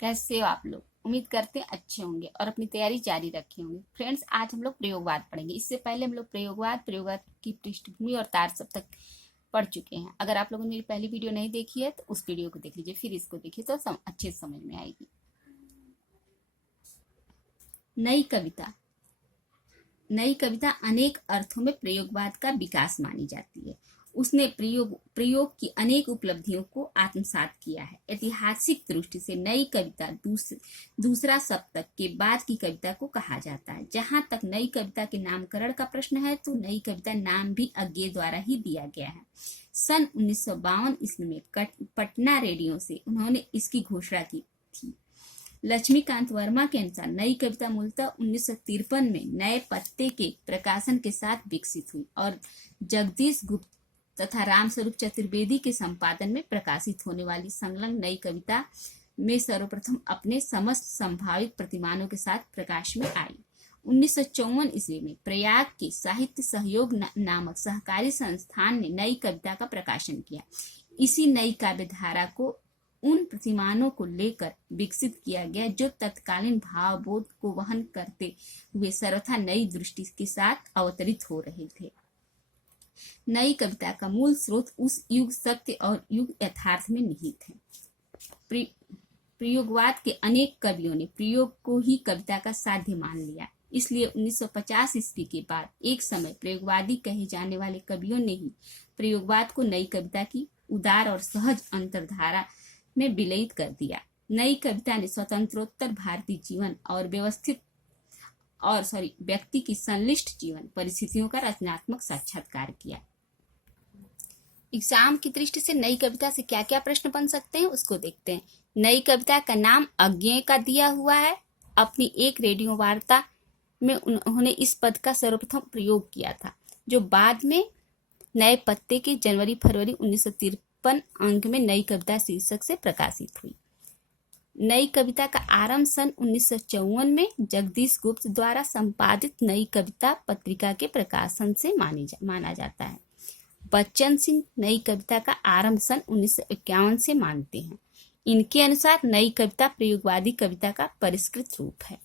कैसे हो आप लोग? उम्मीद करते हैं अच्छे होंगे और अपनी तैयारी जारी रखे होंगे। फ्रेंड्स, आज हम लोग प्रयोगवाद पढ़ेंगे। इससे पहले हम लोग प्रयोगवाद की पृष्ठभूमि और तार सब तक पढ़ चुके हैं। अगर आप लोगों ने मेरी पहली वीडियो नहीं देखी है तो उस वीडियो को देख लीजिए, फिर इसको देखिए तो अच्छे से समझ में आएगी। नई कविता अनेक अर्थों में प्रयोगवाद का विकास मानी जाती है। उसने प्रयोग की अनेक उपलब्धियों को आत्मसात किया है। ऐतिहासिक दृष्टि से नई कविता दूसरा सप्तक के बाद की कविता को कहा जाता है। जहां तक नई कविता के नामकरण का प्रश्न है तो नई कविता नाम भी अज्ञेय द्वारा ही दिया गया है। सन 1952 ईस्वी में पटना रेडियो से उन्होंने इसकी घोषणा की थी। लक्ष्मीकांत वर्मा के अनुसार नई कविता मूलतः 1953 में नए पत्ते के प्रकाशन के साथ विकसित हुई और जगदीश गुप्त तथा रामस्वरूप चतुर्वेदी के संपादन में प्रकाशित होने वाली संलग्न नई कविता में सर्वप्रथम अपने समस्त संभावित प्रतिमानों के साथ प्रकाश में आई। 1954 ईस्वी में प्रयाग के साहित्य सहयोग नामक सहकारी संस्थान ने नई कविता का प्रकाशन किया। इसी नई काव्यधारा को उन प्रतिमानों को लेकर विकसित किया गया जो तत्कालीन भावबोध को वहन करते हुए सर्वथा नई दृष्टि के साथ अवतरित हो रहे थे। नई कविता का मूल स्रोत उस युग सत्य और युग यथार्थ में निहित है। प्रयोगवाद के अनेक कवियों ने प्रयोग को ही कविता का साध्य मान लिया। इसलिए 1950 ईस्वी के बाद एक समय प्रयोगवादी कहे जाने वाले कवियों ने ही प्रयोगवाद को नई कविता की उदार और सहज अंतर्धारा में विलयित कर दिया। नई कविता ने स्वतंत्रोत्तर भारतीय जीवन और व्यक्ति की संलिष्ट जीवन परिस्थितियों का रचनात्मक साक्षात्कार किया। एग्जाम की दृष्टि से नई कविता से क्या क्या प्रश्न बन सकते हैं उसको देखते हैं। नई कविता का नाम अज्ञेय का दिया हुआ है। अपनी एक रेडियो वार्ता में उन्होंने इस पद का सर्वप्रथम प्रयोग किया था, जो बाद में नए पत्ते के जनवरी-फरवरी 1953 अंक में नई कविता शीर्षक से प्रकाशित हुई। नई कविता का आरंभ सन 1954 में जगदीश गुप्त द्वारा संपादित नई कविता पत्रिका के प्रकाशन से माना जाता है। बच्चन सिंह नई कविता का आरंभ सन 1951 से मानते हैं। इनके अनुसार नई कविता प्रयोगवादी कविता का परिष्कृत रूप है।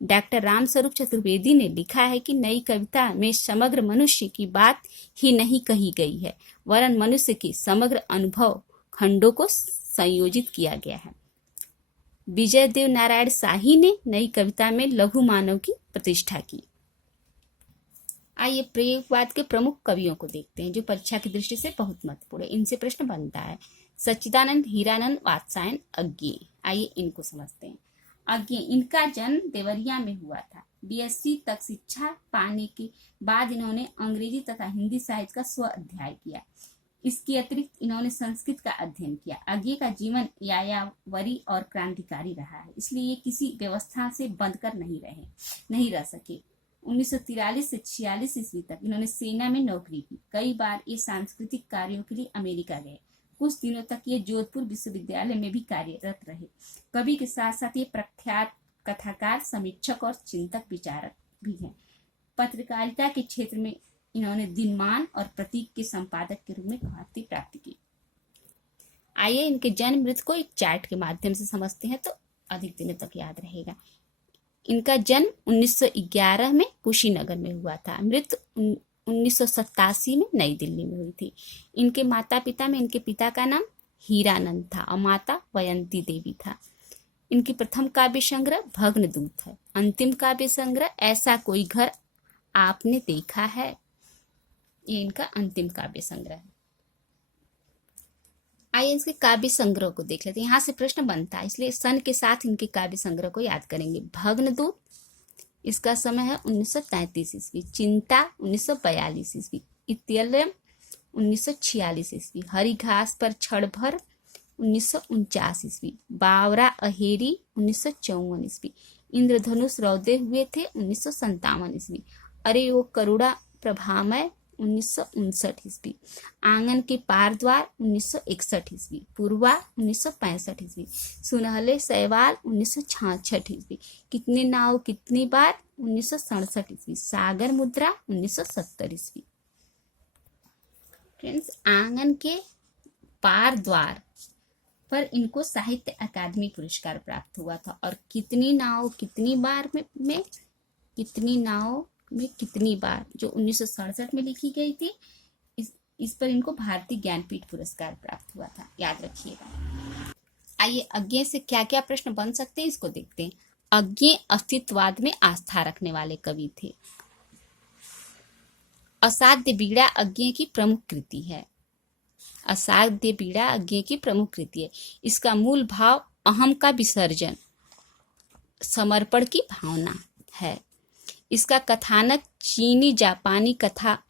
डॉक्टर रामस्वरूप चतुर्वेदी ने लिखा है कि नई कविता में समग्र मनुष्य की बात ही नहीं कही गई है, वरन मनुष्य के समग्र अनुभव खंडों को संयोजित किया गया है। विजय देव नारायण शाही ने नई कविता में लघु मानव की प्रतिष्ठा की। आइए प्रयोगवाद के प्रमुख कवियों को देखते हैं जो परीक्षा की दृष्टि से बहुत महत्वपूर्ण है। इनसे प्रश्न बनता है। सच्चिदानंद, हीरानंद, वात्स्यायन, अज्ञेय। आइए इनको समझते हैं। अज्ञेय, इनका जन्म देवरिया में हुआ था। बीएससी तक शिक्षा पाने के बाद इन्होंने अंग्रेजी तथा हिंदी साहित्य का स्व अध्याय किया। इसके अतिरिक्त इन्होंने संस्कृत का अध्ययन किया। अज्ञेय का जीवन यायावरी और क्रांतिकारी रहा है, इसलिए ये किसी व्यवस्था से बंधकर नहीं रह सके। 1943 से 46 ईस्वी तक इन्होंने सेना में नौकरी की। कई बार ये सांस्कृतिक कार्यों के लिए अमेरिका गए। कुछ दिनों तक ये जोधपुर विश्वविद्यालय में भी कार्यरत रहे। कवि के साथ साथ ये प्रख्यात कथाकार, समीक्षक और चिंतक विचारक भी हैं। पत्रकारिता के क्षेत्र में इन्होंने दिनमान और प्रतीक के संपादक के रूप में ख्याति प्राप्त की। आइए इनके जन्म मृत्यु को एक चार्ट के माध्यम से समझते हैं तो अधिक दिनों तक याद रहेगा। इनका जन्म 1911 में कुशीनगर में हुआ था। मृत्यु 1987 में नई दिल्ली में हुई थी। इनके माता पिता में इनके पिता का नाम हीरानंद था और माता वयंती देवी था। इनकी प्रथम काव्य संग्रह भग्नदूत है। अंतिम काव्य संग्रह ऐसा कोई घर आपने देखा है, ये इनका अंतिम काव्य संग्रह है। आइए इसके काव्य संग्रह को देख लेते हैं। यहाँ से प्रश्न बनता है, इसलिए सन के साथ इनके काव्य संग्रह को याद करेंगे। भग्नदूत, इसका समय है 1933 ईस्वी। चिंता 1942 ईस्वी। इत्यलम 1946 ईस्वी। हरी घास पर क्षण भर 1949 ईस्वी। बावरा अहेरी 1954 ईस्वी। इंद्रधनुष रौदे हुए थे 1957 ईस्वी। अरे वो करुणा प्रभामय 1959 ईस्वी। आंगन के पार द्वार 1961 ईस्वी। पूर्वा 1965 ईस्वी। सुनहले सैवाल 1966 ईस्वी। कितने नाव कितनी बार 1967 ईस्वी। सागर मुद्रा 1970 ईस्वी। फ्रेंड्स, आंगन के पार द्वार पर इनको साहित्य अकादमी पुरस्कार प्राप्त हुआ था। और कितनी नाव कितनी बार में कितनी नाव में कितनी बार, जो 1967 में लिखी गई थी, इस पर इनको भारतीय ज्ञानपीठ पुरस्कार प्राप्त हुआ था, याद रखिएगा। आइए अज्ञेय से क्या क्या प्रश्न बन सकते हैं इसको देखते हैं। अज्ञेय अस्तित्ववाद में आस्था रखने वाले कवि थे। असाध्य बीड़ा अज्ञेय की प्रमुख कृति है। असाध्य बीड़ा अज्ञेय की प्रमुख कृति है। इसका मूल भाव अहम का विसर्जन, समर्पण की भावना है। इसका कथानक चीनी जापानी कथा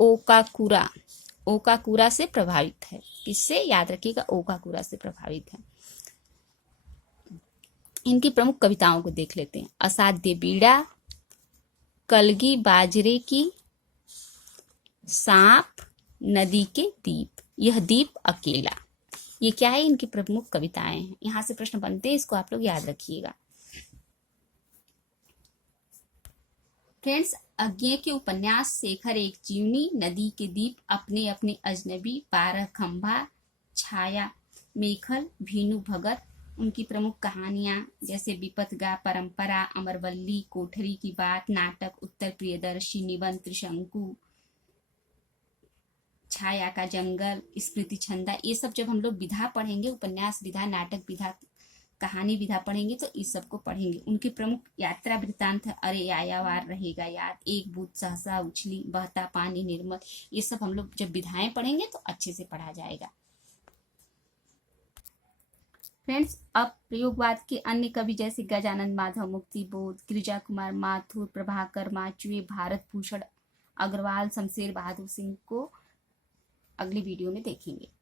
ओकाकुरा से प्रभावित है। किससे, याद रखिएगा, ओकाकुरा से प्रभावित है। इनकी प्रमुख कविताओं को देख लेते हैं। असाध्य बीड़ा, कलगी बाजरे की, सांप, नदी के दीप, यह दीप अकेला, ये क्या है, इनकी प्रमुख कविताएं हैं। यहां से प्रश्न बनते हैं, इसको आप लोग याद रखिएगा। फ्रेंड्स, अज्ञेय के उपन्यास शेखर एक जीवनी, नदी के दीप, अपने अपने अजनबी, 12 खंभा, छाया, मेखल, भीनु भगत, उनकी प्रमुख कहानियां जैसे विपतगा, परंपरा, अमरवल्ली, कोठरी की बात, नाटक उत्तर प्रियदर्शी, निबंध त्रिशंकु, छाया का जंगल, स्मृति छंदा, ये सब जब हम लोग विधा पढ़ेंगे, उपन्यास विधा, नाटक विधा, कहानी विधा पढ़ेंगे तो इस सब को पढ़ेंगे। उनकी प्रमुख यात्रा वृत्तांत है, अरे आयावार रहेगा याद, एक बूंद सहसा उछली, बहता पानी निर्मल, ये सब हम लोग जब विधाएं पढ़ेंगे तो अच्छे से पढ़ा जाएगा। फ्रेंड्स, अब प्रयोगवाद के अन्य कवि जैसे गजानन माधव, मुक्तिबोध, गिरिजा कुमार माथुर, प्रभाकर माचुए, भारत भूषण अग्रवाल, शमशेर बहादुर सिंह को अगली वीडियो में देखेंगे।